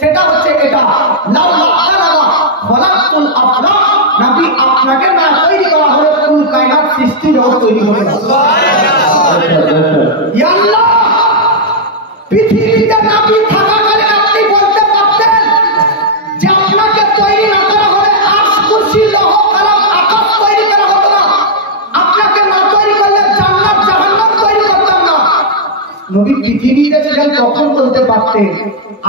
সেটা হচ্ছে এটা লাউ লাউ তৈরি হবে না। আল্লাহ পৃথিবীতে নবী থাকাকালীন আপনি বলতে পারতেন যে আপনাকে তৈরি না করা হলে আরশ কুরসি লৌহ কলম আকাশ তৈরি করা হতো না, আপনাকে না তৈরি করলে জান্নাত জাহান্নাম তৈরি করতাম না। নবী পৃথিবীতে ছিলেন তখন বলতে পারতেন,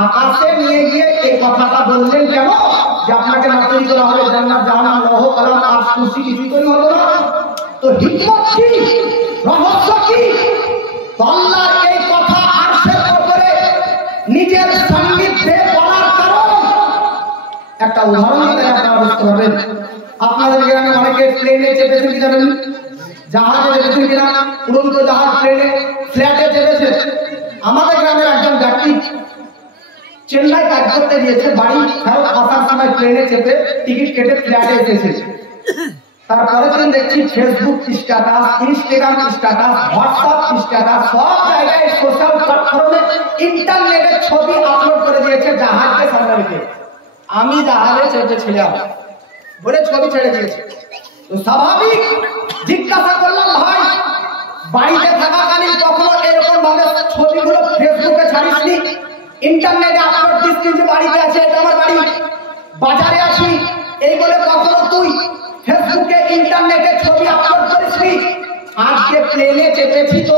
আকাশে নিয়ে গিয়ে এই কথাটা বললেন কেন যে আপনাকে না তৈরি করা হলে জান্নাত জাহান্নাম লৌহ কলম আরশ কুরসি কিছু তৈরি হতো না? তো হিকমত কি, রহস্য কি? আল্লাহর এই কথা আরশের উপরে নিজের সান্নিধ্যে বলার কারণ একটা উদাহরণ দিলে আপনারা বুঝতে পারবেন। আপনাদের গ্রামে অনেকে প্লেনে চেপেছেন কি জানেন? জাহাজে চেপেছেন কিনা? উড়ন্ত জাহাজ, প্লেনে, ফ্ল্যাটে চেপেছে। আমাদের গ্রামের একজন ব্যক্তি চেন্নাই কাজ করতে গিয়েছে, বাড়ি ফেরত আসার সময় প্লেনে চেপে টিকিট কেটে ফ্ল্যাটে এসেছে। তারপরে দিন দেখছি Facebook status, Instagram status, WhatsApp status, সব জায়গায় সোশ্যাল প্ল্যাটফর্মে ইন্টারনেটে ছবি আপলোড করে দিয়েছে জাহাজকে সামনে রেখে, আমি জাহাজে চেপেছিলাম বলে ছবি ছেড়ে দিয়েছে। তো স্বাভাবিক জিজ্ঞাসা করলাম, ভাই বাড়িতে থাকাকালীন কখনো এরকম ভাবে ছবিগুলো ফেসবুকে ছাড়িসনি, ইন্টারনেটে আপলোড দিচ্ছিস যে বাড়িতে আছে, এটা আমার বাড়ি, বাজারে আছি, এই বলে কখনো তুই ফেসবুকে ইন্টারনেটে ছবি আপলোড করিসনি? আজকে প্লেনে চেপেছি তো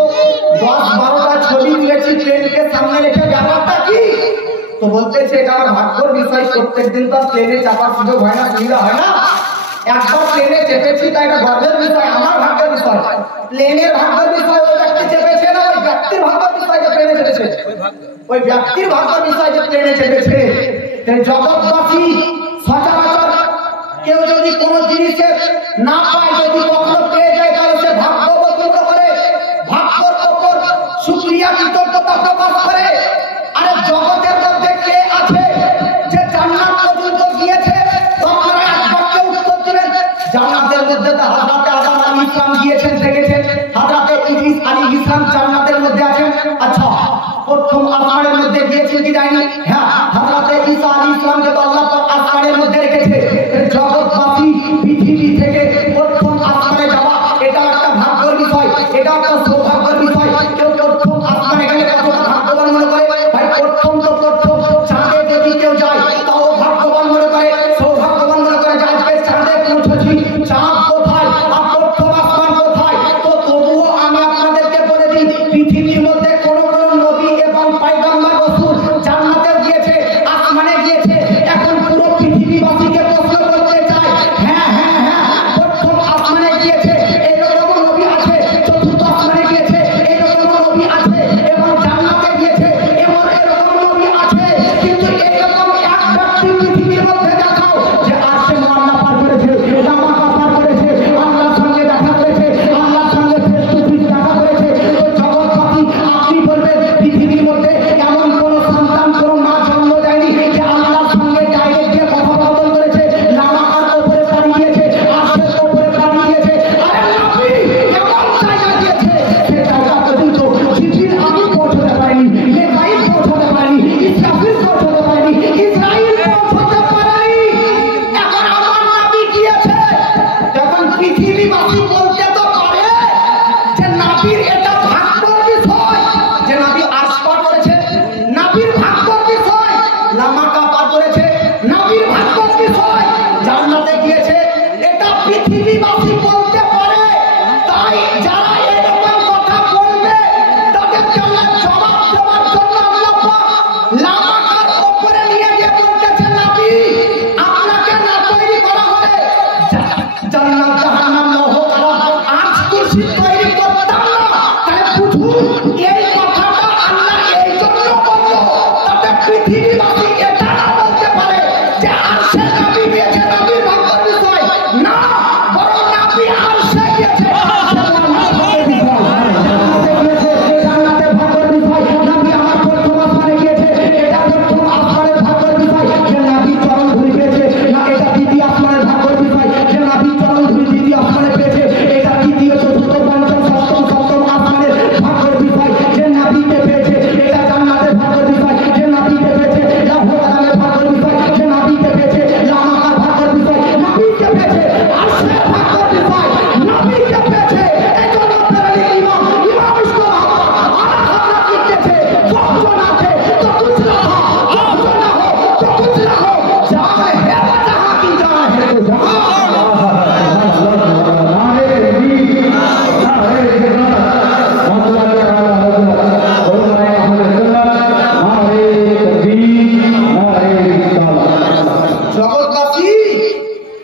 10-12টা ছবি তুলেছি প্লেনকে সামনে রেখে, ব্যাপারটা কি? তো বলতেছে এটা আমার ভাগ্যের বিষয়, প্রত্যেকদিন তো প্লেনে চাপার সুযোগ হয় না, সুবিধা হয় না, একবার প্লেনে চেপেছি তাই এটা গর্বের বিষয়, আমার ভাগ্যের বিষয়। প্লেনের ভাগ্যের বিষয় ওই ব্যক্তি চেপেছে না, ওই ব্যক্তির ভাগ্যের বিষয় যে প্লেনে চেপেছে, ওই ব্যক্তির ভাগ্যের বিষয় যে প্লেনে চেপেছে। জগৎবাসী সচরাচর কেউ যদি কোন জিনিসের না পায়, যদি কখনো পেয়ে যায়, তাহলে সে ভাগ্য বদল করে ভাগ্যের উপর শুকরিয়া কৃতজ্ঞতা প্রকাশ করে। আরে জগতের মধ্যে কে আছে যে জান্নাত পর্যন্ত গিয়েছে? আপনারা একবার কেউ উত্তর দিবেন। জান্নাতের মধ্যে তো হযরতে আদম আলাইহিস সালাম গিয়েছেন, দেখেছেন। হযরতে ইদ্রিস আলাইহিস সালাম জান্নাতের মধ্যে আছেন। আচ্ছা, প্রথম আসমানের মধ্যে গিয়েছেন কি যায়নি? হ্যাঁ, হযরতে ঈসা আলাইহিস সালামকে তো আল্লাহ পাক আসমানের মধ্যে রেখেছে। জগৎবাসী পৃথিবী থেকে প্রথম আসমানে যাওয়া এটা একটা ভাগ্যের বিষয়, এটা একটা সৌভাগ্যের বিষয়। কেউ প্রথম আসমানে গেলে কতটা ভাগ্যবান মনে করে? ভাই প্রথম তো প্রথম চাঁদে যদি কেউ যায় তাও ভাগ্যবান মনে করে, সৌভাগ্যবান মনে করে। আজকে চাঁদে পৌঁছেছি, চাঁদ কোথায় আর প্রথম আসমান কোথায়? তো তবুও আমি আপনাদেরকে বলে দিই, পৃথিবীর মধ্যে কোন কোন নবী এবং পয়গম্বর রাসূল জান্নাতে গিয়েছে, আসমানে গিয়েছে। এখন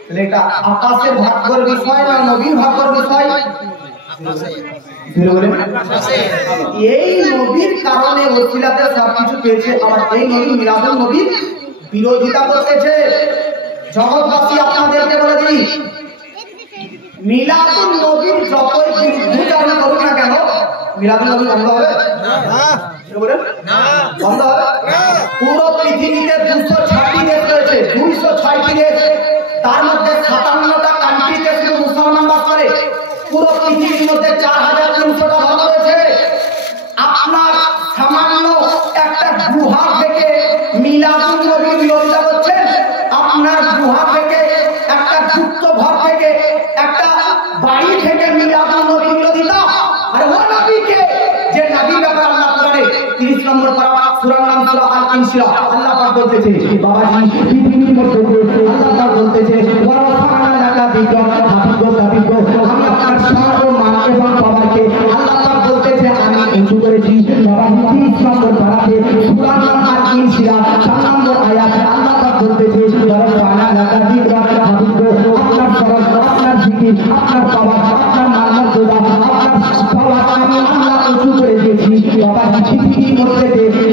তাহলে এটা আকাশের ভাগ্যের বিষয় না নবীর ভাগ্যের বিষয়? এই নবীর কারণে ওসিলাতে সবকিছু পেয়েছে। আবার এই নবী মিলাদুন নবীর বিরোধিতা করতেছে। জগৎবাসী আপনাদেরকে বলে দিই, মিলাদুন নবীর যতই বিরোধিতা করুক না কেন, মিলাদুন নবী বন্ধ হবে না, বন্ধ হবে। পুরো পৃথিবীতে 206টি দেশ রয়েছে, 206টি দেশ, তার মধ্যে 57টা কান্ট্রিতে শুধু মুসলমান বাস করে। পুরো পৃথিবীর মধ্যে 4300টা ধর্ম রয়েছে। আপনার সামান্য একটা গুহা থেকে মিলাদুন নবী বিরোধিতা করছেন, আপনার গুহা থেকে একটা গুপ্ত ঘর থেকে একটা বাড়ি থেকে মিলাদুন নবী বিরোধিতা। আর ও নবীকে যে নবী ব্যাপার আল্লাহ কোরআনে 30 নম্বর পারা সূরা নাম সূরা আল ইনশিরাহ আল্লাহ পাক বলতেছে, বাবাজি পৃথিবীর মধ্যে আল্লাহ পাক বলতেছে ওয়া রাফা'না লাকা যিকরাকা হাবিবগো, আমি আপনার শান ও মান এবং পাওয়ারকে আল্লাহ পাক বলতেছে আমি উঁচু করেছি। বাবাজি 30 নম্বর পারাতে সূরা নাম আল ইনশিরাহ 4 নম্বর আয়াত আল্লাহ পাক বলতেছে ওয়া রাফা'না লাকা যিকরাকা হাবিবগো, আপনার স্মরণ, আপনার জিকির, আপনার পাওয়ার, আপনার মান মর্যাদা, আপনার পাওয়ার আমি আল্লাহ উঁচু করে দিয়েছি। বাবাজি পৃথিবীর মধ্যে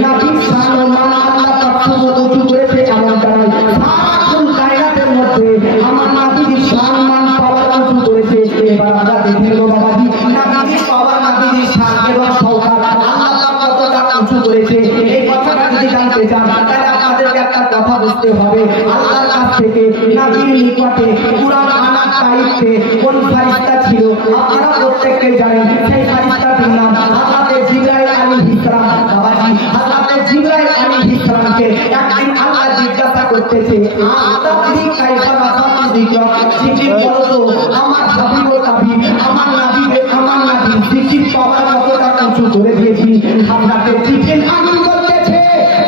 নবীর শান ও মান আল্লাহ পাক উঁচু করেছে এমনটা নয়, সারাক্ষণ কায়নাতের মধ্যে আমার নবীর শান মান পাওয়ার উঁচু করেছে। এবার আমরা দেখে নেব বাবাজি নবীর পাওয়ার, নবীর শান এবং সওকাত আল্লাহ পাক কতটা উঁচু করেছে। এই কথাটা যদি জানতে চান তাহলে আপনাদেরকে একটা কথা বুঝতে হবে, আল্লাহর কাছ থেকে নবীর নিকটে কুরআন আনার দায়িত্বে কোন ফেরেশতা ছিল আপনারা প্রত্যেককে জানেন। সেই ফেরেশতাটির নাম হযরত জিবরাইল আলাইহিস সালাম। বাবাজি হযরত জিবরাইল আলাইহিস সালামকে একদিন আল্লাহ জিজ্ঞাসা করতেছে, আতাদরি কাইফা রাফাতু যিকরা, জিকির করো তো আমার হাবিব ও তাবিব, আমার নবী জিকির পাওয়ার কতটা উঁচু করে দিয়েছি। হযরত জিবরাইল আমিন বলতেছে,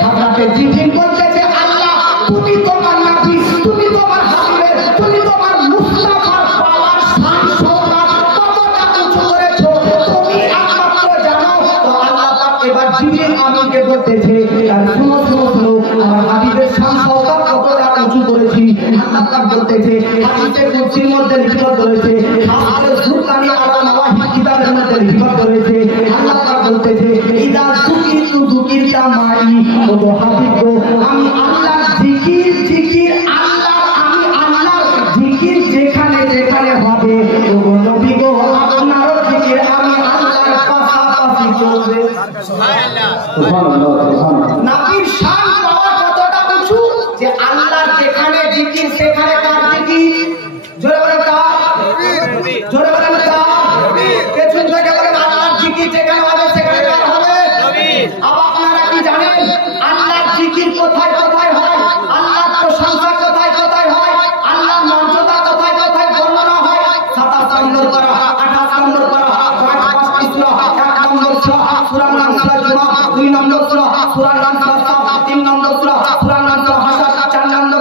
হযরত জিবরাইল বলতেছে আল্লাহ তুমি তোমার নবী, তুমি তোমার হাবিবের, তুমি তোমার মুস্তাফার পাওয়ার শান সওকাত কতটা উঁচু করেছো তুমি একমাত্র জানো। তো আল্লাহ পাক এবার জিবরাইল আমিনকে বলতেছে শুনো শুনো শুনো আমার হাবিবের শান সওকাত কতটা উঁচু করেছি। আল্লাহ পাক বলতেছে হাদিসে কুদসির মধ্যে লিখিত রয়েছে, খাসরে সুলতানি আলা নওয়াহি কিতাবের মধ্যে লিখিত রয়েছে, আল্লাহ পাক বলতেছে ইদা যুকিরতু যুকিরতা মাই, ও হাবিব গো আমি আল্লাহর জিকির জিকির আল্লাহ, আমি আল্লাহর জিকির যেখানে যেখানে হবে ও নবী গো আপনারও জিকির আমি আল্লাহর পাশাপাশি চলবে। সুবহানাল্লাহ, সুবহানাল্লাহ। নবীর শান পাওয়া কতটা উঁচু যে আল্লাহর যেখানে জিকির সেখানে কার জিকির? জোরে বলেন কার? জোরে বলেন কার? পেছন থেকে বলেন আল্লাহর জিকির যেখানে হবে সেখানে কার হবে? আবার আপনারা কি জানেন আল্লাহর জিকির কোথায় কোথায় হয়? আল্লাহর প্রশংসা কোথায় কোথায় হয়? আল্লাহর মর্যাদা কোথায় কোথায় বর্ণনা হয়? 27 নম্বর পারা, 28 নম্বর পারা, 5 সূরা, 1 নম্বর সূরা নাম সূরা জুমা, 2 নম্বর সূরা নাম সূরা সাফ, 3 নম্বর সূরা নাম সূরা হাসর, 4 নম্বর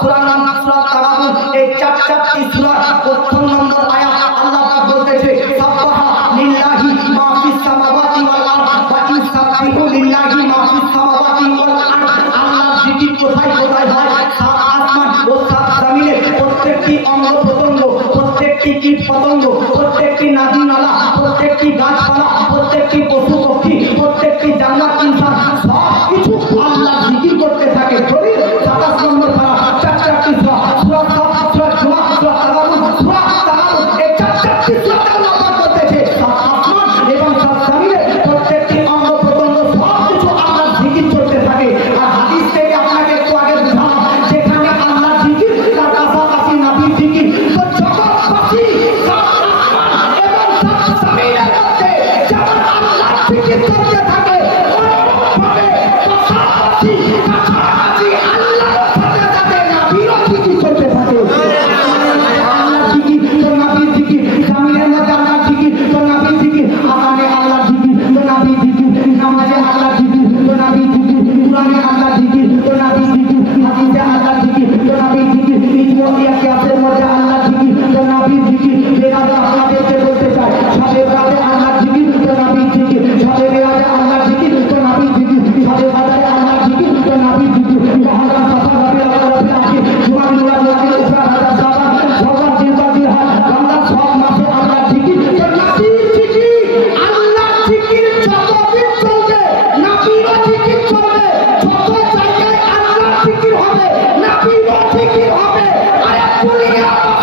সূরা নাম সূরা তাগাবুন। এই 4টি সূরা প্রথম নম্বর আয়াত আল্লাহ পাক বলতেছে সাব্বাহা লিল্লাহি মা ফিস সামাওয়াতি ওয়াল আরদ ওয়া ইসতাগফিরু লিল্লাহি মা ফিস সামাওয়াতি ওয়াল আরদ। আল্লাহর জিকির কোথায় কোথায় হয়? 7 আসমান ও 7 জমিনে প্রত্যেকটি অঙ্গ প্রত্যঙ্গ, প্রত্যেকটি কীট পতঙ্গ, প্রত্যেকটি নদী নালা, প্রত্যেকটি গাছপালা, প্রত্যেকটি পশু পক্ষী, প্রত্যেকটি জান্নাত ইনসান সবকিছু আল্লাহর জিকির করতে থাকে। 27 নম্বর পারা, 4টি সূরা, সূরা সাফ, সূরা জুমা, সূরা তাগাবুন, সূরা তাগাবুন। এই 4টি সূরা আল্লাহ পাক বলতেছে 7 আসমান এবং 7 জমিনে প্রত্যেকটি অঙ্গ প্রত্যঙ্গ সবকিছু আল্লাহর জিকির করতে থাকে। আর হাদিস থেকে আপনাকে একটু আগে বুঝালাম যেখানে আল্লাহর জিকির তার পাশাপাশি নবীর জিকির, তো জগৎবাসী 7 আসমান এবং 7 জমিনের মধ্যে যেমন আল্লাহর জিকির করতে থাকে অনুরূপভাবে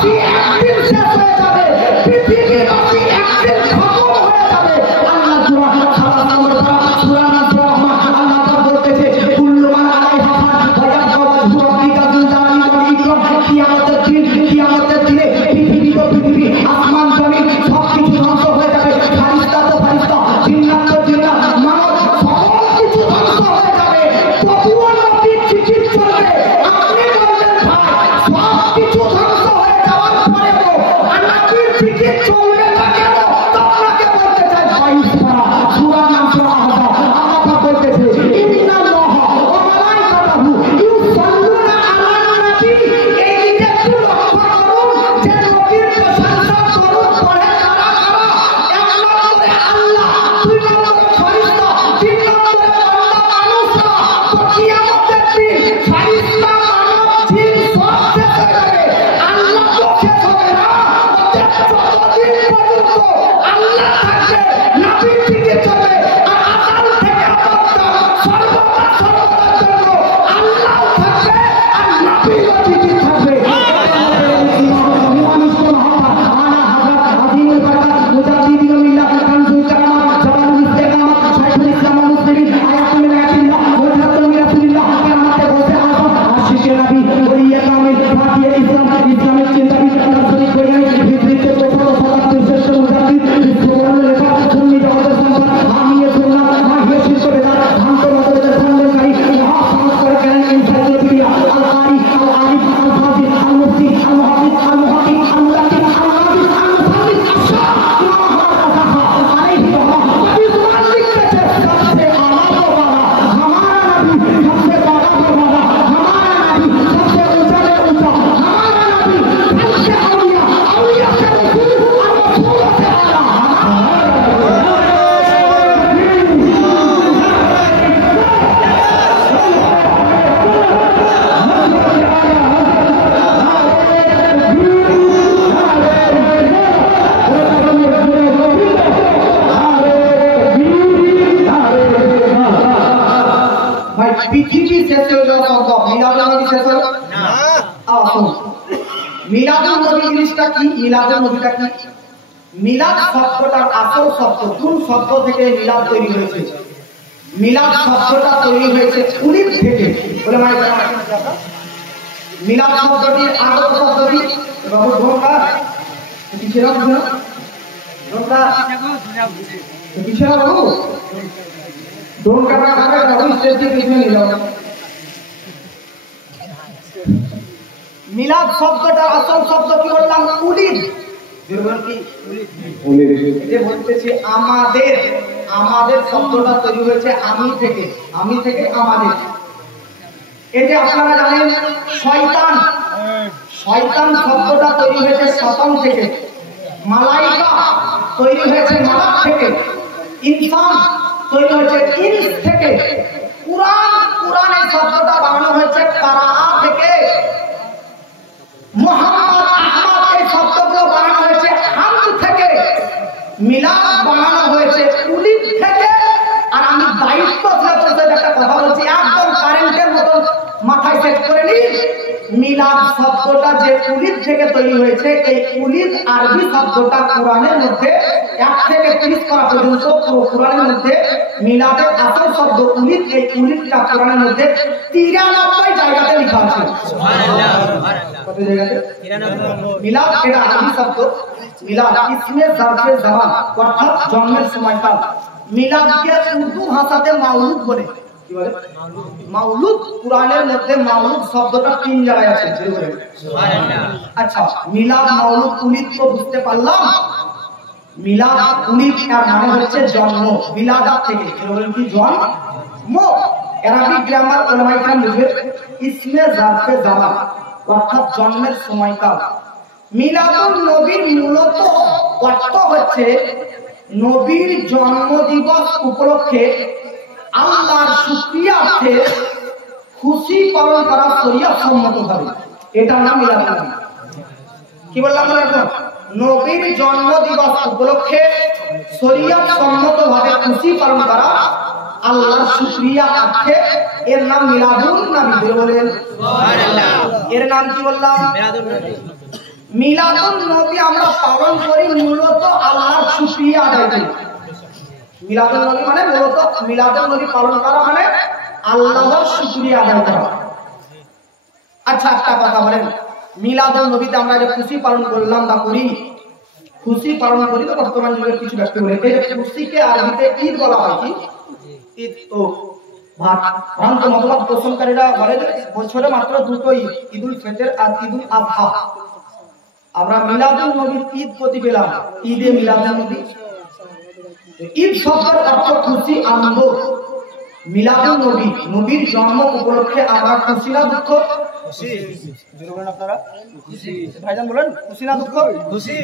পৃথিবীবাসী একদিন শেষ হয়ে যাবে, পৃথিবীবাসী একদিন খতম হয়ে যাবে। আল্লাহ সূরা রহমান আল্লাহ বলতেছে কুল্লু মান আলাইহা ফান ওয়া ইয়াবকা ওয়াজহু রাব্বিকা যুল জালালি ওয়াল ইকরাম। কিয়ামতের দিনে পৃথিবী তো পৃথিবী, আসমান জমিন সবকিছু ধ্বংস হয়ে যাবে। ফারিস্তা তো ফারিস্তা, জিন্নাত তো জিন্নাত, মানব সকল কিছু ধ্বংস হয়ে যাবে। তবুও নবীর জিকির চলবে। আপনি বলবেন ভাই সব কিছু ধ্বংস হয়ে যাওয়ার পরেও নবীর জিকির চলবে না কেন? আপনাকে বলতে চাই 22 পারা সূরা নাম সূরা আহজাব। আল্লাহ বলতেছে ইন্নাল্লাহ ওয়া মালাইকাতাহু ইউসাল্লুনা আলান নবী। এই দিকে একটু লক্ষ্য করুন যে নবীর প্রশংসা দরুদ পড়ে কারা কারা? এক নম্বরে আল্লাহ, দুই নম্বরে ফেরেশতা, তিন নম্বরে বান্দা মানুষরা। তো কিয়ামতের দিন ফেরেশতা, মানব, জিন সব শেষ হয়ে যাবে। আল্লাহ তো শেষ হবে না। যতদিন পর্যন্ত আল্লাহ থাকবে নবীর দিকে চলবে। আর আকাল থেকে আপত্তা সর্বদার জন্য আল্লাহ থাকবে আর নবীর দিকে থাকবে। পৃথিবী শেষ হয়ে যাওয়া সম্ভব, মিলাদুন নবী শেষ হলো না। আসুন, মিলাদুন নবী জিনিসটা কি? মিলাদুন নবীটা কি? মিলাদ শব্দটার আসল শব্দ, কোন শব্দ থেকে মিলাদ তৈরি হয়েছে? মিলাদ শব্দটা তৈরি হয়েছে উলিদ থেকে। বলে মাই মিলাদ শব্দটির আগত শব্দটি বাবু ঢোকা পিছিয়ে রাখুন না, ঢোকা পিছিয়ে রাখুন, ঢোকা কাকা বাবু স্টেজ থেকে পিছিয়ে নিয়ে যাও। মিলাদ শব্দটার আসল শব্দ কি বললাম? উলিদ। বলতেছি আমাদের, আমাদের শব্দটা তৈরি হয়েছে আমি থেকে, আমি থেকে আমাদের। এই যে আপনারা জানেন শয়তান, শয়তান শব্দটা তৈরি হয়েছে শয়তান থেকে। মালাইকা তৈরি হয়েছে মালাক থেকে। ইনসান তৈরি হয়েছে ইনস থেকে। কুরআন, কুরআনের শব্দটা বানানো হয়েছে কারাআ থেকে। মুহাম্মদ, আহমদ এই শব্দগুলো বানানো হয়েছে হামদ থেকে। মিলাদ বানানো হয়েছে উলিদ থেকে। আর আমি দায়িত্ব একটা কথা বলছি, একদম কারেন্টের মতো মাথায় সেট করে নিন। মিলাদ শব্দটা যে উলিদ থেকে তৈরি হয়েছে, এই উলিদ আরবি শব্দটা কোরআনের মধ্যে 1 থেকে 30 করা পর্যন্ত পুরো কোরআনের মধ্যে মিলাদের আসল শব্দ উলিদ। এই উলিদটা কোরআনের মধ্যে 93 জায়গাতে লেখা আছে। কত জায়গাতে? 93। মিলাদ এটা আরবি শব্দ। মিলাদ ইসমে জারফে জামান, অর্থাৎ জন্মের সময়কাল। মিলাদকে উর্দু ভাষাতে মাউলুদ বলে। কি বলে? মাউলুদ। কোরআনের মধ্যে মাউলুদ শব্দটা 3 জায়গায় আছে। সুবহানাল্লাহ। আচ্ছা, মিলাদ, মাউলুদ, উলিদ তো বুঝতে পারলাম। মিলাদ, উলিদ এর মানে হচ্ছে জন্ম। মিলাদাত থেকে কি জন্ম। আরবিক গ্রামার উলামায়ে কেরাম লিখে ইসমে জারফে জামান, অর্থাৎ জন্মের সময়কাল। মিলাদুন নবীর মূলত অর্থ হচ্ছে নবীর জন্মদিবস উপলক্ষে আল্লাহর শুকরিয়ার্থে খুশি পালন করা শরীয়ত সম্মতভাবে। এটা নাম মিলাদুন নবী। কি বললাম এখন? নবীর জন্মদিবস উপলক্ষে শরীয়ত সম্মতভাবে খুশি পালন করা আল্লাহর শুকরিয়ার্থে, এর নাম মিলাদুন নবী। বলেন সুবহানাল্লাহ। এর নাম কি বললাম? মিলাদুন নবী। মিলাদুন নবী আমরা পালন করি মূলত আল্লাহর শুকরিয়া আদায় করি। মিলাদুন নবী মানে মূলত মিলাদুন নবী পালন করা মানে আল্লাহর শুকরিয়া আদায় করা। আচ্ছা একটা কথা বলেন, মিলাদুন নবীতে আমরা যে খুশি পালন করলাম বা করি, খুশি পালন করি তো বর্তমান যুগের কিছু ব্যক্তি বলে এই যে খুশিকে আরবিতে ঈদ বলা হয় কি? ঈদ তো ভ্রান্ত মতবাদ পোষণকারীরা বলে যে বছরে মাত্র দুটো ঈদ, ঈদুল ফিতর আর ঈদুল আযহা। আমরা মিলাদুন নবীর ঈদ প্রতি পেলাম, ঈদে মিলাদুন নবী। ঈদ শব্দের অর্থ খুশি, আনন্দ। মিলাদুন নবী, নবীর জন্ম উপলক্ষে আমরা খুশি না দুঃখ? খুশি। বলেন আপনারা খুশি। ভাইজান বলেন খুশি না দুঃখ? খুশি।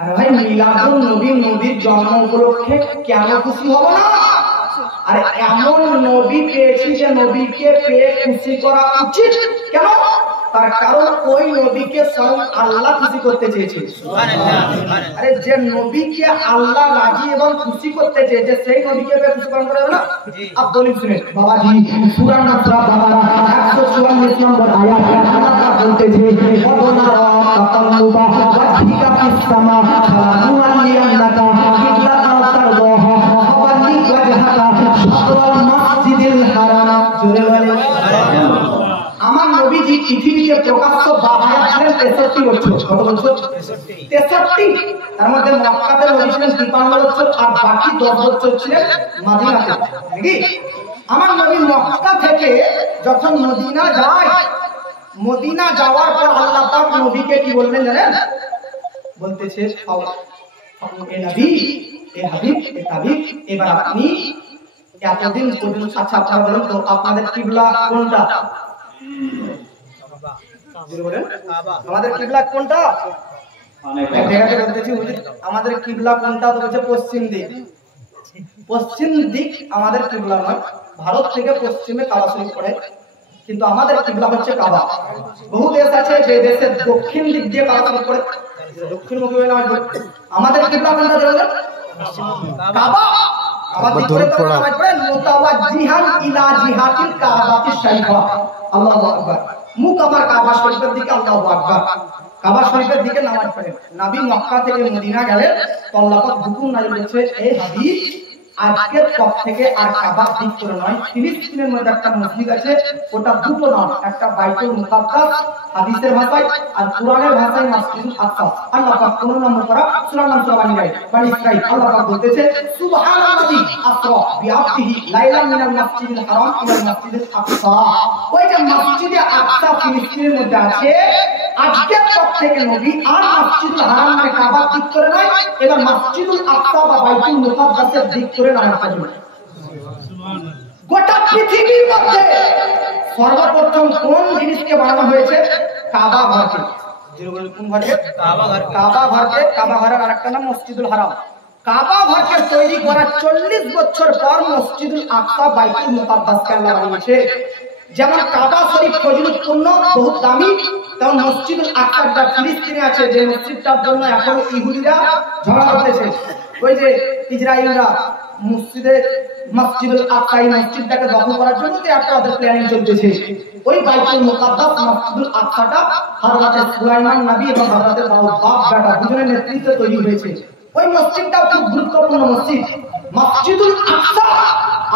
আর ভাই মিলাদুন নবী, নবীর জন্ম উপলক্ষে কেন খুশি হব না? আর এমন নবী পেয়েছি যে নবীকে পেয়ে খুশি করা উচিত। কেন? তার কারণ ওই নবীকে স্বয়ং আল্লাহ খুশি করতে চেয়েছে। আরে যে নবীকে আল্লাহ রাজি এবং খুশি করতে চেয়েছে সেই নবীকে পেয়ে খুশি করা যাবে না? আপ দলিল শুনেন বাবাজি, সূরা নাসরা বাবারা 144 নম্বর আয়াত আল্লাহ বলতেছে ওয়ানা তাকাল্লুবা ওয়াজহিকা ফিস সামা ফালানুয়াল্লিয়ান্নাকা কিবলাতান তারদাহা ফাওয়াল্লি ওয়াজহাকা শাতরাল মাসজিদিল হারাম। জোরে বলেন আমার নবীজি পৃথিবীতে প্রকাশ্য বাহায়া ছিলেন 63 বছর। কত বছর? 63। তার মধ্যে মক্কাতে নবী ছিলেন 53 বছর আর বাকি 10 বছর ছিলেন মদিনাতে। নাকি আমার নবী মক্কা থেকে যখন মদিনা যায়, মদিনা যাওয়ার পর আল্লাহ পাক নবীকে কি বললেন জানেন? বলতেছে এ নবী, এ হাবিব, এ তাবিব, এবার আপনি এতদিন পর্যন্ত আচ্ছা আপনারা বলেন তো আপনাদের কিবলা কোনটা? আমাদের কিবলা কোনটা? আমাদের কিবলা কোনটা? তো বলছে পশ্চিম দিক। পশ্চিম দিক আমাদের কিবলা নয়, ভারত থেকে পশ্চিমে কাবা শরীফ পড়ে, কিন্তু আমাদের কিবলা হচ্ছে কাবা। বহু দেশ আছে যে দেশের দক্ষিণ দিক দিয়ে কাবা শরীফ পড়ে, দক্ষিণমুখী হয়ে নামাজ পড়ে। আমাদের কিবলা কোনটা জানেন? কাবা। কাবা দিক করে নামাজ পড়ে মুতাওয়াজ্জিহান ইলা জিহাতিল কাবাতিশ শরীফা। আল্লাহু আকবার। মুখ আমার কাবা শরীফের দিকে, আল্লাহু আকবার। কাবা শরীফের দিকে নামাজ পড়েন। নবী মক্কা থেকে মদিনা গেলেন, আল্লাহ পাক হুকুম নাযিল করেছে এই হাবিব আজকের পর থেকে আর কাবার দিক করে নয়, ফিলিস্তিনের মধ্যে একটা মসজিদ আছে, ওটা দুটো নাম, একটা বাইতুল মুকাদ্দাস হাদিসের ভাষায় আর কুরআনের ভাষায় মসজিদুল আকসা। আল্লাহ পাক 15 নম্বর পারা সূরা সূরা বানি ইসরাঈল আল্লাহ পাক বলতেছে সুবহানাল্লাযী আসরা বিআবদিহি লাইলান মিনাল মাসজিদিল হারাম ইলাল মাসজিদিল আকসা। ওই যে মসজিদে আকসা ফিলিস্তিনের মধ্যে আছে, আজকের পর থেকে নবী আর মসজিদুল হারাম মানে কাবার দিক করে নয়, এবার মসজিদুল আকসা বা বাইতুল মুকাদ্দাসের দিক করে নামাজ পড়বেন। গোটা পৃথিবীর মধ্যে সর্বপ্রথম কোন জিনিসকে বানানো হয়েছে? কাবা ঘরকে। কোন ঘরকে? কাবা ঘর। কাবা ঘরকে, কাবা ঘরের আরেকটা নাম মসজিদুল হারাম। কাবা ঘরকে তৈরি করার 40 বছর পর মসজিদুল আকসা বাইতুল মুকাদ্দাসকে আল্লাহ বানিয়েছে। যেমন কাবা শরীফ ফজিলতপূর্ণ, বহুত দামি, তেমন মসজিদুল আকসা ফিলিস্তিনে আছে যে মসজিদটার জন্য এখন ইহুদিরা ঝগড়া করতেছে। ওই যে ইসরায়েলরা মসজিদুল আকসা এই মসজিদটাকে দখল করার জন্য একটা ওদের প্ল্যানিং চলতেছে। ওই বাইতুল মুকাদ্দাস মসজিদুল আকসাটা হযরত সুলাইমান নবী এবং হযরত দাউদ বাপ বেটা দুজনের নেতৃত্বে তৈরি হয়েছে। ওই মসজিদটাও খুব গুরুত্বপূর্ণ মসজিদ। মসজিদুল আকসা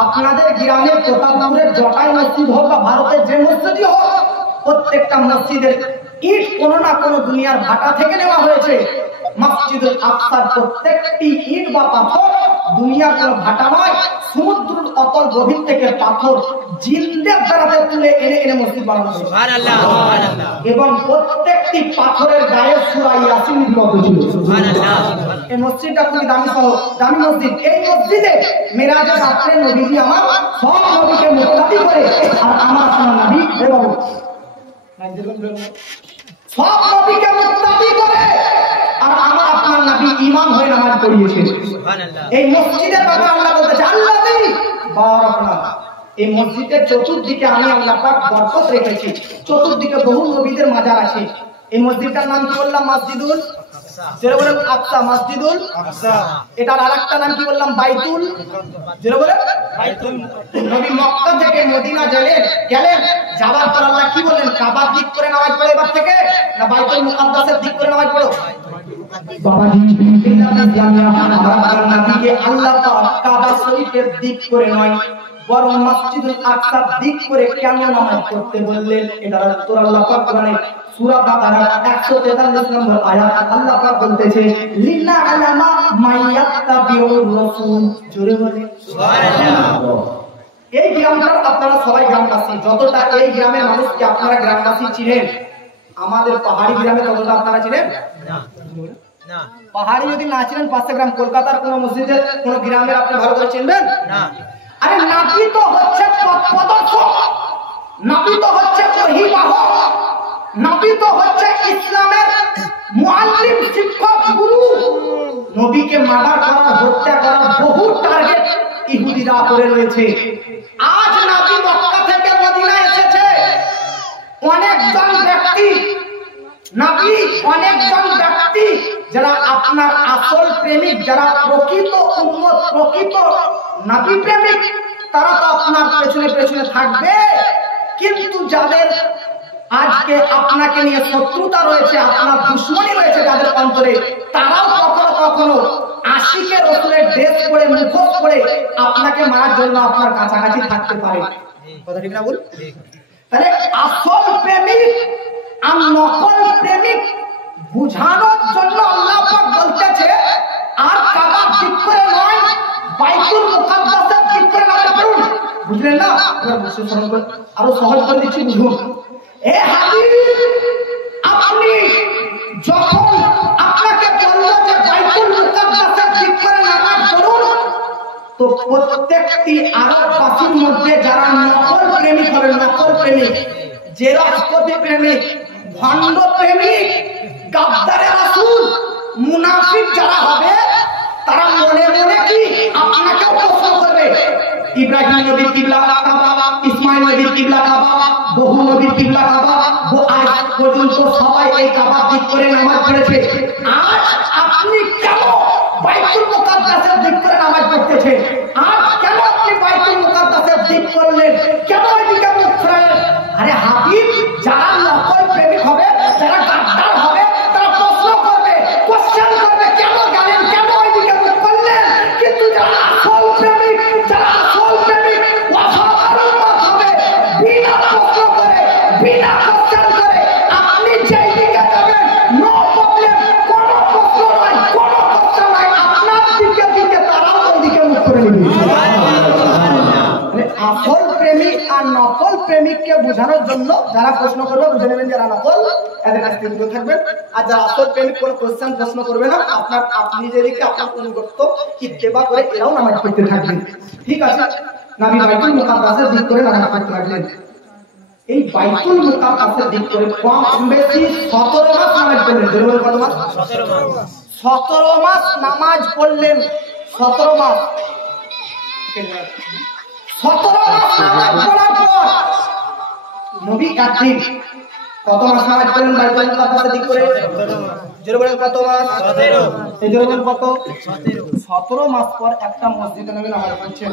আপনাদের গ্রামের প্রতাপপুরের জটাই মসজিদ হোক বা ভারতের যে মসজিদই হোক, প্রত্যেকটা মসজিদের ইট কোনো না কোনো দুনিয়ার ভাটা থেকে নেওয়া হয়েছে। মসজিদুল আকসার প্রত্যেকটি ইট বা পাথর দুনিয়ার কোনো ভাটা নয়, সমুদ্রের অতল গভীর থেকে পাথর জিন্দের দ্বারাতে তুলে এনে এনে মসজিদ বানানো হয়েছে। সুবহানাল্লাহ, সুবহানাল্লাহ। এবং প্রত্যেকটি পাথরের গায়ে সূরা ইয়াসিন লিপিবদ্ধ ছিল। সুবহানাল্লাহ। এই মসজিদটা খুবই দামি দামি মসজিদ। এই মসজিদে মেরাজের রাতে নবীজি আমার সব নবীকে মুক্তি করে আর আমার আপনার নবী এবং সব নবীকে মুক্তি করে আর আমার আপনার নবী ঈমান হয়ে নামাজ পড়িয়েছে। সুবহানাল্লাহ। এই মসজিদের ব্যাপারে আল্লাহ বলতেছে আল্লাযী বারাকনা। এই মসজিদের চতুর্দিকে আমি আল্লাহ পাক বরকত রেখেছি। চতুর্দিকে বহু নবীদের মাজার আছে। এই মসজিদটার নাম কি বললাম? মসজিদুল যেটা বলেন আকসা, মসজিদুল আকসা। এটার আরেকটা নাম কি বললাম? বাইতুল যেটা বলে বাইতুল। নবী মক্কা থেকে মদিনা গেলেন, যাবার পর আল্লাহ কি বললেন? কাবার দিক করে নামাজ পড়ো এবার থেকে, না বাইতুল মুকাদ্দাসের দিক করে নামাজ পড়ো? বাবাজি আমরা নবীকে আল্লাহ পাক কাবা শরীফের দিক করে নয়, বরং মসজিদুল আকসার দিক করে কেন নামাজ পড়তে বললেন? এটার উত্তর আল্লাহ পাক কোরআনে সূরা বাকারা 143 নম্বর আয়াত আল্লাহ পাক বলতেছে, লিল্লা আলামা মাইয়াত্তাবিউর রাসূল। জোরে বলে সুবহানাল্লাহ। এই গ্রামটার আপনারা সবাই গ্রামবাসী, যতটা এই গ্রামের মানুষকে আপনারা গ্রামবাসী চিনেন, আমাদের পাহাড়ি গ্রামে ততটা আপনারা চিনেন না। পাহাড়ি যদি না চিনেন, পাশে গ্রাম কলকাতার কোন মসজিদের কোন গ্রামের আপনি ভালো করে চিনবেন না। আরে নবী তো হচ্ছে পথপ্রদর্শক, নবী তো হচ্ছে ওহীবাহক, নবী তো হচ্ছে ইসলামের মুআল্লিম, শিক্ষক, গুরু। নবীকে মার্ডার করার, হত্যা করার বহু টার্গেট ইহুদিরা করে রয়েছে। আজ নবী মক্কা থেকে মদিনায় এসেছে, অনেকজন ব্যক্তি নবী, অনেকজন ব্যক্তি যারা আপনার আসল প্রেমিক, যারা প্রকৃত উম্মত, প্রকৃত নবী প্রেমিক, তারা তো আপনার পেছনে পেছনে থাকবে। কিন্তু যাদের আজকে আপনাকে নিয়ে শত্রুতা রয়েছে, আপনার দুশমনী রয়েছে যাদের অন্তরে, তারাও কখনো কখনো আশিকের রাসূলের ড্রেস পরে, মুখোশ পরে আপনাকে মারার জন্য আপনার কাছাকাছি থাকতে পারে। কথা ঠিক না বল? তাহলে আসল প্রেমিক আর নকল প্রেমিক বুঝানোর জন্য আল্লাহ পাক বলতেছে, আর কাবার দিক করে নয়, বাইতুল মুকাদ্দাসের দিক করে নামাজ পড়ুন। বুঝলেন না? আরো সহজ করে দিচ্ছি, বুঝুন। এ হাবিব, আপনি যখন আপনাকে বললো যে বাইতুল মুকাদ্দাসের দিক করে নামাজ পড়ুন, তো প্রত্যেকটি আরববাসীর মধ্যে যারা নকল প্রেমিক হবে, নকল প্রেমিক, জেরক্সপতি প্রেমিক, ভণ্ড প্রেমিক, গাদ্দারে রাসূল, মুনাফিক যারা হবে, তারা মনে মনে কি আপনাকেও প্রশ্ন করবে, ইব্রাহিম নবীর কিবলা কাবা, ইসমাইল নবীর কিবলা কাবা, বহু নবীর কিবলা কাবা, আজ পর্যন্ত সবাই এই কাবার দিক করে নামাজ পড়েছে, আজ আপনি কেন বাইতুল মুকাদ্দাসের দিক করে নামাজ পড়তেছেন? আজ কেন আপনি বাইতুল মুকাদ্দাসের দিক করলেন? কেন এদিকে মুখ ফেরালেন? আরে হাবিব, যারা নকল প্রেমিক হবে, যারা গাদ্দার হবে, তারা প্রশ্ন করবে, কোশ্চেন করবে, কেন গেলেন, কেন এদিকে মুখ করলেন? কিন্তু যারা আসল প্রেমিক, যারা আসল প্রেমিক, ওয়াফাদার উম্মত হবে, বিনা প্রশ্ন করে, বিনা কোশ্চেন করে আপনি যেই দিকে যাবেন, নো প্রবলেম, কোনো প্রশ্ন নাই, কোনো প্রশ্ন নাই, আপনার দিকে দিকে তারাও ওই দিকে মুখ করে নেবে। আসল প্রেমিক আর নকল প্রেমিককে বোঝানোর জন্য যারা প্রশ্ন করবে, বুঝে নেবেন যারা নকল, এদের কাছ থেকে দূরে থাকবেন। আর যারা আসল প্রেমিক কোনো কোশ্চেন প্রশ্ন করবে না, আপনার আপনি যেদিকে আপনার অনুগত ইত্তেবা করে এরাও নামাজ পড়তে থাকবেন। ঠিক আছে, নবী বাইতুল মুকাদ্দাসের দিক করে নামাজ পড়তে লাগলেন। এই বাইতুল মুকাদ্দাসের দিক করে কম বেশি 17 মাস নামাজ পড়লেন। জোরে কত মাস? 17 মাস নামাজ পড়লেন। 17 মাস 17 মাস নামাজ পড়ার পর নবী একদিন কত মাস নামাজ পড়লেন বাইতুল মুকাদ্দাসের দিক করে? জোরে বলেন কত মাস? 17। এই জোরে বলেন কত? 17 মাস পর একটা মসজিদে নবী নামাজ পড়ছেন।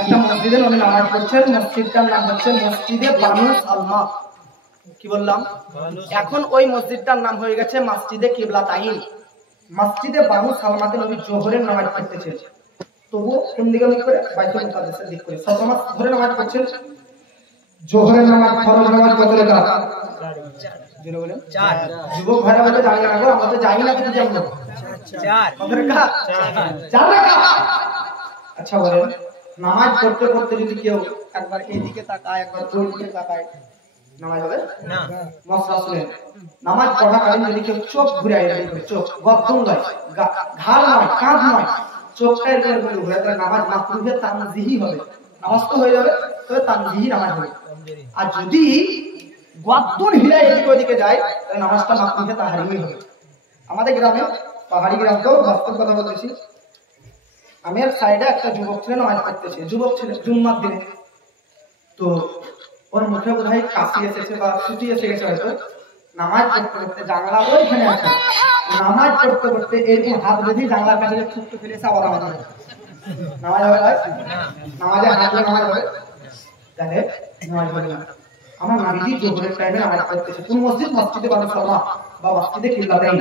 একটা মসজিদে নবী নামাজ পড়ছেন, মসজিদটার নাম হচ্ছে মসজিদে বানু সালমা। কি বললাম? এখন ওই মসজিদটার নাম হয়ে গেছে মসজিদে কিবলাতাইন। মসজিদে বানু সালমাতে নবী জোহরের নামাজ পড়তেছেন। তবু কোন দিকে মুখ করে? বাইতুল মুকাদ্দাসের দিক করে। 17 মাস ধরে নামাজ পড়ছেন। জোহরের নামাজ, ফরজ নামাজ কত রাকাত? 4। যুবক ভাইরা বলে জানি না গো, আমরা তো জানি না কিছু জানবো। 4 কত রাকাত? 4 রাকাত। আচ্ছা বলেন, নামাজ পড়তে পড়তে যদি কেউ একবার এদিকে তাকায়, একবার ওই দিকে তাকায়, নামাজ হবে না? মশলা শুনেন, নামাজ পড়াকালীন যদি কেউ চোখ ঘুরে আসে, চোখ গর্দন নয়, ঘাড় নয়, কাঁধ নয়, চোখটা এরকম ঘুরে, তাহলে নামাজ মাকরুহে তানজিহি হবে। নামাজ তো হয়ে যাবে, তবে তানজিহি নামাজ হবে। আর যদি গর্দন হিলায় এদিকে ওদিকে যায়, তাহলে নামাজটা মাকরুহে তাহরিমি হবে। আমাদের গ্রামে, পাহাড়ি গ্রাম তো বাস্তব কথা বলতেছি, আমি এক সাইডে একটা যুবক ছিলেন, নামাজ পড়তেছে। যুবক ছিলেন জুম্মার দিনে, তো ওর মুখে বোধহয় কাশি এসেছে বা ছুটি এসে গেছে হয়তো। নামাজ পড়তে পড়তে জানলা ওইখানে আছে, নামাজ পড়তে পড়তে এরকম হাত বেঁধে জানলার কাছে ছুটতে ফেলে এসে আবার নামাজ হবে। নামাজ হবে? নামাজে হাত দিয়ে নামাজ হবে? তাহলে নামাজ হবে না। আমার নবীজি জোহরের টাইমে নামাজ পড়তেছে, কোন মসজিদে বানু সালমা বা মসজিদে কিবলাতাইন,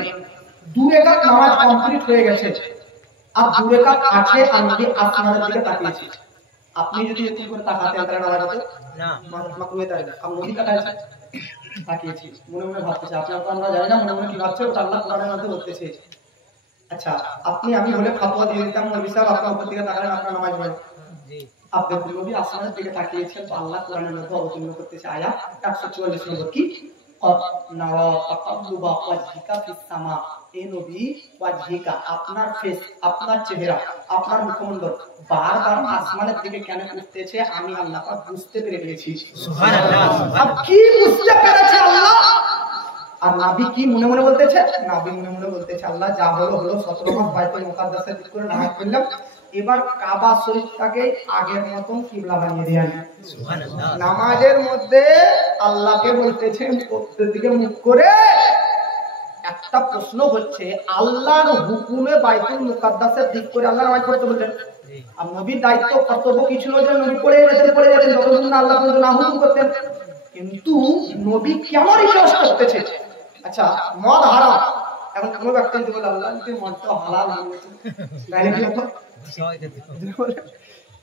2 রাকাত নামাজ কমপ্লিট হয়ে গেছে, আর 2 রাকাত আছে, আর নবী আসমানের দিকে তাকিয়েছে। আপনি যদি এরকম করে তাকাতেন তাহলে নামাজ হতো না, মাকরুহে তাহলে আর নবী তাকিয়েছি, মনে মনে ভাবতেছে। আপনারা তো আমরা জানি না মনে মনে কি ভাবছে, ওটা আল্লাহ কোরআনের মধ্যে বলতেছে। আচ্ছা, আমি হলে ফাতোয়া দিয়ে দিতাম, নবী সাহেব আপনার উপর দিকে তাকালেন, আপনার নামাজ হয়। আপনি নবী আসমানের দিকে তাকিয়েছেন, তো আল্লাহ কোরআনের মধ্যে অবতীর্ণ করতেছে আয়াত 144 নম্বর, কি আপনার ফেস, আপনার চেহারা, আপনার মুখমণ্ডল বারবার আসমানের দিকে কেন উঠতেছে, আমি আল্লাহ পাক বুঝতে পেরে গেছি। সুবহানাল্লাহ। কি বুঝতে পেরেছে আল্লাহ? আর নবী কি মনে মনে বলতেছে? নবী মনে মনে বলতেছে, আল্লাহ যা হলো হলো, 17 মাস বাইতুল মুকাদ্দাসে দিক করে নামাজ পড়লাম, এবার কাবা শরীফটাকে আগের মতন কিবলা বানিয়ে দেন। সুবহানাল্লাহ। নামাজের মধ্যে আল্লাহকে বলতেছেন উত্তর দিকে মুখ করে। একটা প্রশ্ন হচ্ছে, আল্লাহর হুকুমে বাইতুল মুকাদ্দাসের দিক করে আল্লাহ নামাজ পড়তে বললেন, আর নবীর দায়িত্ব কর্তব্য কি ছিল যে নবী পড়ে যেতেন যতক্ষণ না আল্লাহ পর্যন্ত না হুকুম করতেন। কিন্তু নবী কেমন রিকোয়েস্ট করতেছে। আচ্ছা, মদ হারাম, এখন কোনো ব্যক্তি যদি বলে আল্লাহ মদ তো হালাল,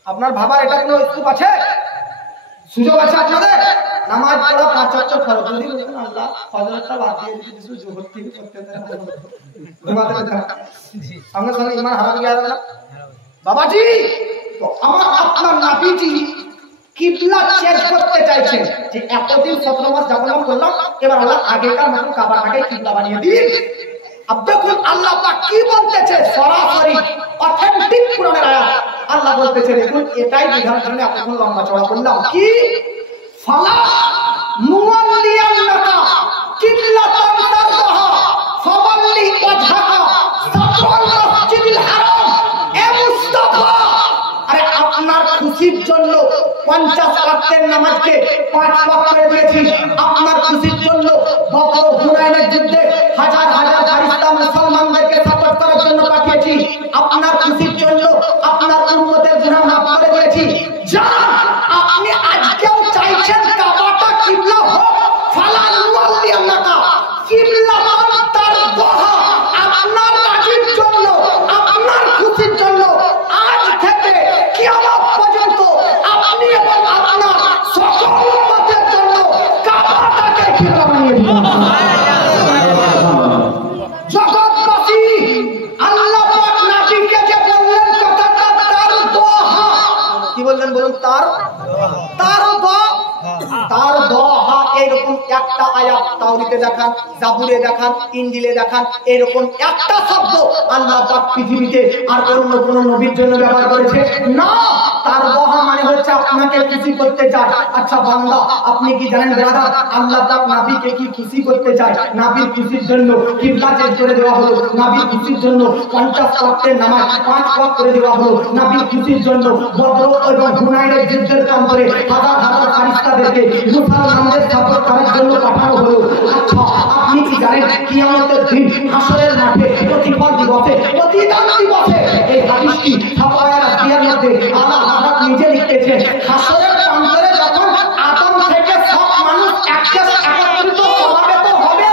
আপনার ভাবার এটা কোনো স্কোপ আছে, সুযোগ আছে আপনাদের? নামাজ পড়া 5 ওয়াক্ত ফরজ, যদি বলেন আল্লাহ ফজরটা বাদ দিয়ে কিছু জোহর থেকে করতে দেন, সঙ্গে সঙ্গে ঈমান হারাম গিয়ে যাবে না বাবাজি? তো আমার আপনার নবীজি কিবলা চেঞ্জ করতে চাইছেন, যে এতদিন 17 মাস যাপন করলাম, এবার আল্লাহ আগেকার মতো কাবাটাকে কিবলা বানিয়ে দিন। अब দেখুন আল্লাহ পাক কি বলতেছে, সরাসরি অথেন্টিক কোরআনের আয়াত। আল্লাহ বলতেছে, দেখুন এটাই বোঝার জন্য এতক্ষণ লম্বা চড়া করলাম, কি ফালা নুওয়াল্লিয়ান্নাকা কিবলাতান তারদাহা ফাওয়াল্লি ওয়াজহাকা শাতরাল মাসজিদিল হারাম। এ মুস্তাফা, আরে আপনার খুশির জন্য 50 ওয়াক্তের নামাজকে 5 ওয়াক্ত করে দিয়েছি। আপনার খুশির জন্য বদর হুনাইনের যুদ্ধে হাজার হাজার ফেরেশতা মুসলমানদেরকে সাপোর্ট করার জন্য পাঠিয়েছি। আপনার খুশির জন্য আপনার উম্মতের গুনাহ মাফ করে দিয়েছি। জান, আপনি আজকেও চাইছেন কাবাটা কিবলা হোক, ফালা নুওয়াল্লিয়ান্নাকা কিবলাতান তারদাহা। আপনার রাজির জন্য, আপনার খুশির জন্য আজ থেকে কিয়ামত পর্যন্ত আপনি এবং আপনার সকল উম্মতের জন্য কাবাটাকে কিবলা বানিয়ে দিন। জগৎবাসী, আল্লাহ পাক নবীকে যে বললেন কথাটা তার দোহা, কি বললেন বলুন? তার দোহা। এরকম একটা আয়াত তাওরাতে দেখান, জাবুরে দেখান, ইনজিলে দেখান, এরকম একটা শব্দ আল্লাহ পাক পৃথিবীতে আর অন্য কোন নবীর জন্য ব্যবহার করেছে না। তার দোহা মানে হচ্ছে আপনাকে খুশি করতে চায়। আচ্ছা বান্দা, আপনি কি জানেন ব্রাদার, আল্লাহ পাক নবীকে কি খুশি করতে চায়? নবীর খুশির জন্য কিবলা চেঞ্জ করে দেওয়া হলো, নবীর খুশির জন্য 50 ওয়াক্তের নামাজ 5 ওয়াক্ত করে দেওয়া হলো, নবীর খুশির জন্য বদর এবং হুনাইনের যুদ্ধের প্রান্তরে হাজার হাজার ফেরেশতাদেরকে মুসলমানদের সাপোর্ট করার জন্য পাঠানো হলো। আচ্ছা, আপনি কি জানেন কিয়ামতের দিন হাসরের মাঠে প্রতিফল দিবসে, প্রতিদান দিবসে, এই হাদিসটি সাফায়া রাদিয়ার মধ্যে আল্লাহ হযরত নিজে লিখতেছেন, হাসরের প্রান্তরে যখন আদম থেকে সব মানুষ একত্রিত সমাবেত হবে,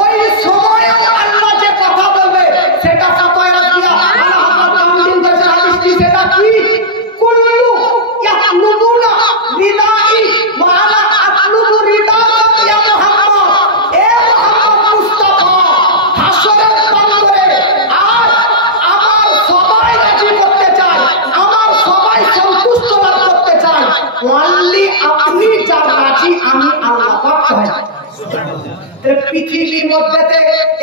ওই সময়ে আল্লাহ যে কথা বলবে সেটা সাফায়া রাদিয়া আল্লাহ হযরত কামদিন করেছেন হাদিসটি। সেটা কি? কুল্লু ইয়াতলুবুনা রিদাই ওয়া আনা আতলুবু রিদাকা ইয়া মুহাম্মদ। এ মুহাম্মদ মুস্তাফা, হাসরের প্রান্তরে আজ আমার সবাই রাজি করতে চায়, আমার সবাই সন্তুষ্ট লাভ করতে চায়, ওয়াল্লি আপনি যার রাজি আমি আল্লাহ পাক চাই। পৃথিবীর মধ্যে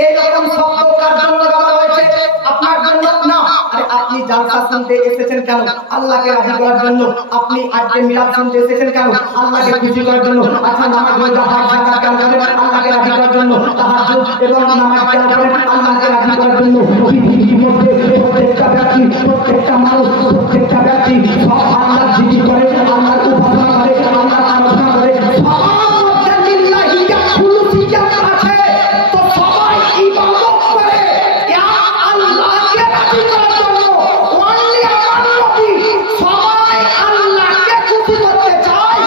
এরকম শব্দ কার জন্য বলা হয়েছে? আপনার জন্য না। আরে আপনি জালসা শুনতে এসেছেন কেন? আল্লাহকে রাজি করার জন্য। আপনি আজকে মিলাদ শুনতে এসেছেন কেন? আল্লাহকে খুশি করার জন্য। আচ্ছা, নামাজ রোজা হজ যাকাত কেন করেন? আল্লাহকে রাজি করার জন্য। তাহাজ্জুদ এবং নামাজ কেন করেন? আল্লাহকে রাজি করার জন্য। পৃথিবীর মধ্যে প্রত্যেকটা ব্যক্তি, প্রত্যেকটা মানুষ, প্রত্যেকটা ব্যক্তি সব আল্লাহর জিকির করে, আল্লাহর উপাসনা করে, আল্লাহর আরাধনা করে। সবার মধ্যে লিল্লাহিয়া খুলুসিয়াত আছে, তো সবাই ইবাদত করে আল্লাহকে রাজি করার জন্য। ওয়াল্লি আমার নবী সবাই আল্লাহকে খুশি করতে চায়,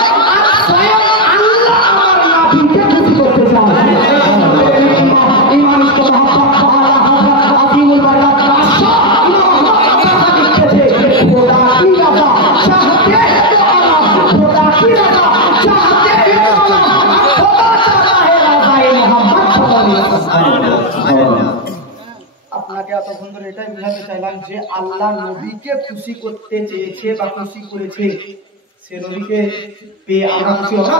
আপনাকে এতক্ষণ ধরে এটাই বোঝাতে চাইলাম যে আল্লাহ নবীকে খুশি করতে চেয়েছে বা খুশি করেছে, সে নবীকে পেয়ে আমরা খুশি হব না।